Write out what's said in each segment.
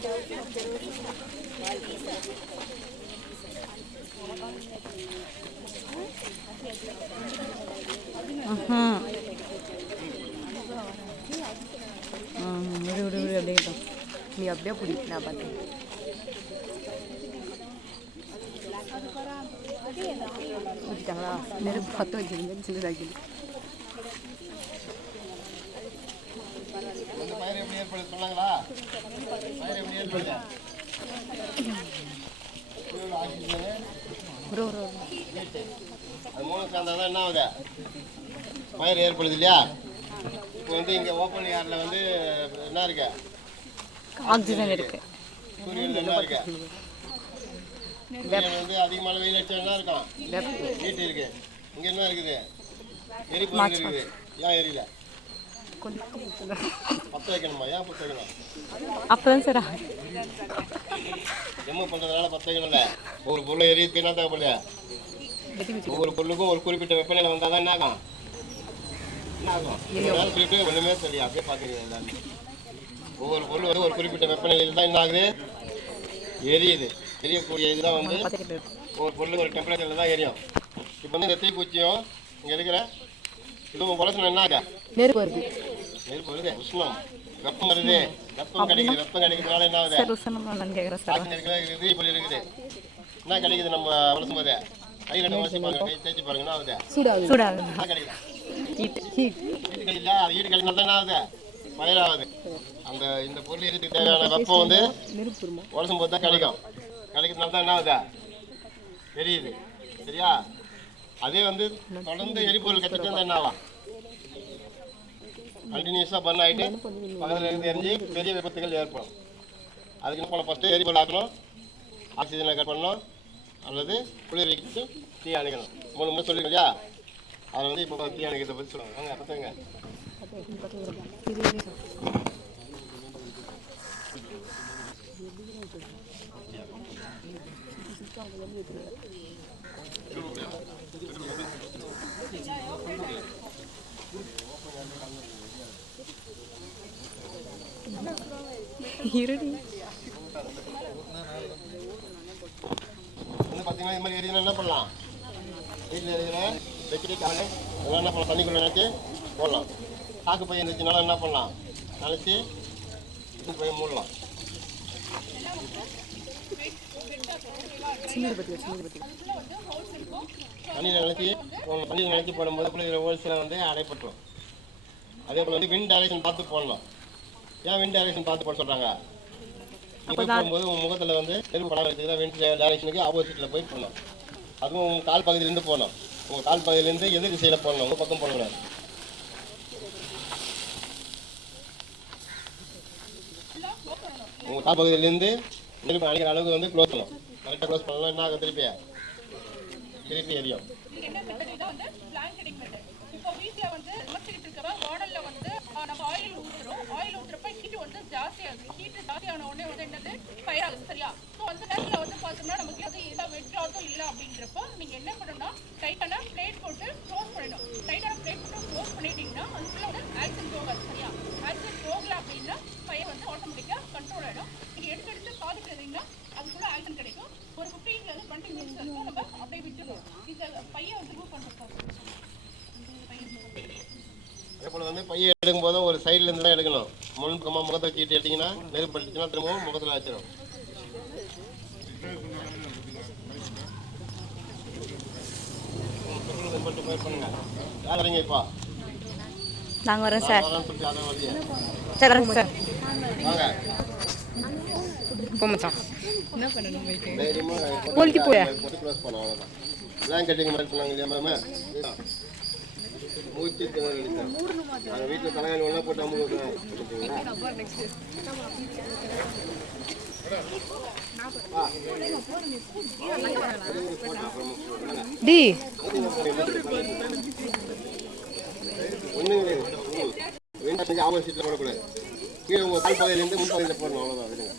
விடு விடு விடு அப்படியே கேட்டோம். நீ அப்படியே பிடி, நான் பார்த்தேன். ஊற்றிட்டாங்களா? நெருப்பு பற்ற வச்சுருங்க சின்னதாக்கி. என்ன ஆகுது? பயிர் ஏற்படுது இல்லையா? இப்போ வந்து இங்கே ஓப்பன் ஏரில் வந்து என்ன இருக்கு? ஆக்சிஜன் இருக்கு. சூரியன் என்ன இருக்கு? சூரியன் வந்து அதிகமான வெயில் அடிச்சா என்ன இருக்கும்? வீட்டு இருக்கு. இங்கே என்ன இருக்குது? எரிபொருள் இருக்குது. ஏன் எரியல? பற்ற வைக்கணுமா? ஏன் பற்ற வைக்கணும்? அப்பதான் சார் ஜம்மு பண்ணுறதுனால பற்ற வைக்கணும்ல. ஒரு பொருள் எரியதுக்கு என்ன தேவைப்படுது? ஒவ்வொரு பொருளுக்கும் ஒரு குறிப்பிட்ட வெப்பநிலை வந்தால் தான் என்ன ஆகும்? என்ன ஆகும்? சொல்லிட்டு ஒன்றுமே தெரியும். அப்படியே பார்க்குறீங்க எல்லாருமே. ஒவ்வொரு பொருள் வந்து ஒரு குறிப்பிட்ட வெப்பநிலையில் தான் என்ன ஆகுது? எரியுது. எரியக்கூடிய இதுதான் வந்து ஒரு பொருள் ஒரு டெம்பரேச்சரில் தான் எரியும். இப்போ வந்து இந்த தீப்பூச்சியும் இங்கே இருக்கிற இதுவும் குலசனம் என்ன ஆகுது? நெருப்பு வருது. நெருப்பு வருது. உஷ்ணம் வெப்பம் வருது. வெப்பம் கிடைக்குது. வெப்பம் கிடைக்கிறதுனால என்ன ஆகுது? காற்று இருக்குது, எரிபொருள் இருக்குது. என்ன கிடைக்குது? நம்ம வளர்த்தும் போதே கை ரெண்டு வளர்ச்சி பாருங்க, கை தேய்ச்சி பாருங்க. என்ன ஆகுது? சூடாகுது. என்ன கிடைக்குது? ஈடு கிடைக்கல. அது ஈடு கிடைக்கிறதுனால என்ன ஆகுது? பயிராகுது. அந்த இந்த பொருள் இருக்கிறதுக்கு தேவையான வெப்பம் வந்து உடசும் போது தான் கிடைக்கும். கிடைக்கிறதுனால தான் என்ன ஆகுது? எரியுது. சரியா? அதே வந்து தொடர்ந்து எரிபொருள் கட்டிட்டு இருந்தால் என்ன ஆகும்? கண்டினியூஸாக பர்ன் ஆகிட்டு பக்கத்தில் இருந்து எரிஞ்சு பெரிய விபத்துகள் ஏற்படும். அதுக்கு என்ன பண்ண? ஃபஸ்ட்டு எரிபொருள் ஆக்கணும், ஆக்சிஜனை கட் பண்ணணும், அல்லது குளிர் வைக்கிட்டு தீ அணைக்கணும். மூணு சொல்லிருக்கோம் இல்லையா? அதை வந்து இப்போ தீ அணைக்கிறத பற்றி சொல்லுவாங்க. வாங்க பசங்க. பார்த்தீங்கன்னா இது மாதிரி எரியுதுன்னா என்ன பண்ணலாம்? வீட்டில் எரியுதுன்னா வெக்கிட்டு காலை அதெல்லாம் என்ன பண்ணலாம்? தண்ணிக்குள்ளே நினச்சி போடலாம். சாக்கு பையன் இருந்துச்சுனால என்ன பண்ணலாம்? நினச்சி இது பையன் மூடலாம். தண்ணியில் நினச்சி போடணும். தண்ணியில் நினச்சி போடும்போது அப்படிங்கிற ஹோல்ஸில் வந்து அடைப்பட்டுரும். அதே போல் வந்து விண்ட் டைரக்ஷன் பார்த்து போடணும். ஏன் விண்ட் டைரக்ஷன் பார்த்து போட சொல்கிறாங்க? நீங்கள் போகும்போது உங்கள் முகத்தில் வந்து நெருப்பு படம் வச்சுக்கிட்டா விண்ட் டைரக்ஷனுக்கு ஆப்போசிட்டில் போய் போடணும். அதுவும் உங்கள் கால் பகுதியிலேருந்து போகணும். உங்கள் கால் பகுதியிலேருந்து எதிர் திசையில் போடணும். உங்கள் பக்கம் போடக்கூடாது. உங்கள் கால் பகுதியிலேருந்து நெருப்பு அடிக்கிற அளவுக்கு வந்து க்ளோஸ் பண்ணணும். கரெக்டாக க்ளோஸ் பண்ணலாம். என்ன ஆகும்? திருப்பி எரியும். இப்போ வீட்டில் வந்து சமைச்சிக்கிட்டு இருக்கிற மாடலில் வந்து நம்ம ஆயில் ஊற்றுறோம். ஆயில் ஊற்றுறப்ப ஹீட்டு வந்து ஜாஸ்தியாகுது. ஹீட்டு ஜாஸ்தியான உடனே வந்து என்னது ஃபயர் ஆகுது. சரியா? ஸோ அந்த நேரத்தில் வந்து பார்த்தோம்னா நமக்கு அது இல்லை வெட்ராதும் இல்லை அப்படின்றப்போ நீங்கள் என்ன பண்ணணும்னா டைட்டான பிளேட் போட்டு க்ளோஸ் பண்ணணும். டைட்டான பிளேட் போட்டு க்ளோஸ் பண்ணிட்டீங்கன்னா அதுக்குள்ள வந்து ஆக்சிஜன் போகாது. சரியா? ஆக்சிஜன் போகல அப்படின்னா ஃபயர் வந்து ஆட்டோமேட்டிக்காக கண்ட்ரோல் ஆகிடும். நீங்கள் எடுத்து பாதிக்கிறீங்கன்னா அதுக்குள்ள ஆக்சிஜன் கிடைக்கும். ஒரு 15 மினிட்ஸ் வரைக்கும் நம்ம அப்படியே விட்டுருவோம். இந்த பையை வந்து மூவ் பண்ணுறோம். அதே போல் வந்து பையை எடுக்கும்போது ஒரு சைட்லேருந்து தான் எடுக்கணும். முன்பக்கமாக முகத்தை வச்சுக்கிட்டு எடுத்திங்கன்னா நெருப்பு பட்டுச்சுன்னா திரும்பவும் முகத்தில் வச்சிடும். பண்ணுங்க. யார் வரீங்க இப்போ? நாங்கள் வரோம் சார். சார் வரேங்க சார். வாங்க. போமச்சான். என்ன பண்ணணும்? போலிட்டு போயா க்ளோஸ் பண்ணோம். அவ்வளோதான். பிளாங்கெட்டிங் மாதிரி சொன்னாங்க இல்லையா மேமே? மூச்சு அடித்தேன். நாங்கள் வீட்டில் தலைகாணி ஒன்றா போட்டு அமுக்குறேன். டி ஒன்றும் கிடையாது. விண்டோ ஆப்போசிட்டில் போடக்கூடாது. கீழே உங்கள் கால் பகுதியிலேருந்து முன் பகுதியில் போடணும். அவ்வளோதான். விடுங்க.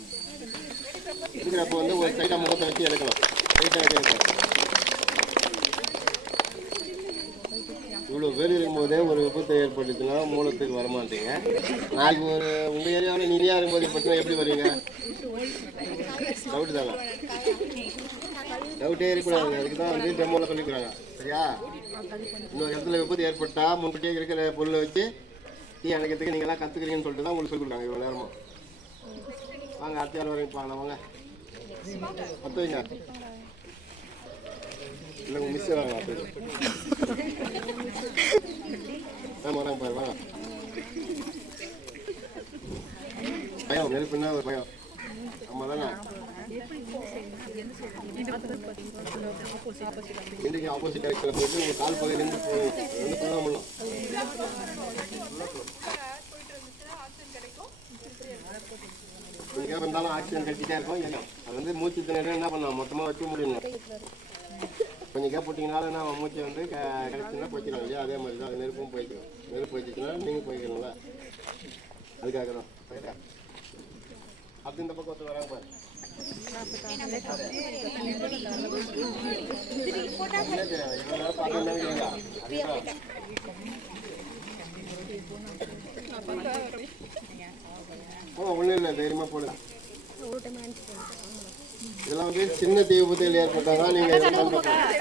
எடுக்கிறப்போ வந்து ஒரு சைடாக முகத்தை வச்சு எடுக்கலாம். சைட்டாக வச்சு எடுக்கலாம். இவ்வளோ பேர் இருக்கும்போதே ஒரு விபத்து ஏற்பட்டுச்சுன்னா மூலத்துக்கு வரமாட்டீங்க. நாளைக்கு ஒரு உங்கள் ஏரியாவில் நிறையா இருக்கும்போது ஏற்பட்டுனா எப்படி வருவீங்க? டவுட்டு தானே? டவுட்டே இருக்கக்கூடாது. அதுக்கு தான் வந்து டெமோவில் சொல்லிக்கிறாங்க. சரியா? இன்னொரு இடத்துல விபத்து ஏற்பட்டால் முன்கூட்டியே இருக்கிற பொருளை வச்சு தீ அணைக்கிறதுக்கு நீங்கள்லாம் கற்றுக்குறீங்கன்னு சொல்லிட்டு தான் உங்களுக்கு சொல்லிக் கொடுக்காங்க இவ்வளோ நேரமாக. வாங்க அடுத்த யார் வரைக்கும் பார்க்கலாம். வாங்க பத்து வைங்க. இல்லை உங்கள் மிஸ் வாங்க அடுத்தது. வராங்க பாரு. வாங்க. பயம் நெருப்புன்னா ஒரு பயம். ஆமாம் தானே? இன்றைக்கு ஆப்போசிட் ஆக்சில் போட்டு உங்கள் கால் பகுதியிலேருந்து போகணும். பண்ணலாம். கொஞ்சம் இருந்தாலும் ஆக்சிஜன் கட்டிகிட்டே இருக்கும். ஏன்னா அது வந்து மூச்சு திணறல் என்ன பண்ணலாம், மொத்தமாக வச்சு முடியணும். கொஞ்சம் கேப் போட்டிங்கனால நான் மூச்சை வந்து கிடச்சுன்னா போய்க்கிறோம் இல்லையா? அதே மாதிரி தான் நெருப்பும் போய்க்கணும். நெருப்பு போய்ச்சிச்சுன்னா நீங்கள் போய்க்கணும்ல, அதுக்காக தான். அப்படி இந்த பக்கம் வராங்க பாரு. ஒன்றும் இல்லை, தைரியமாக போடுங்க. இதெல்லாம் வந்து சின்ன தீ விபத்தில் ஏற்பட்டாங்க. நீங்கள் முன்பக்கமாக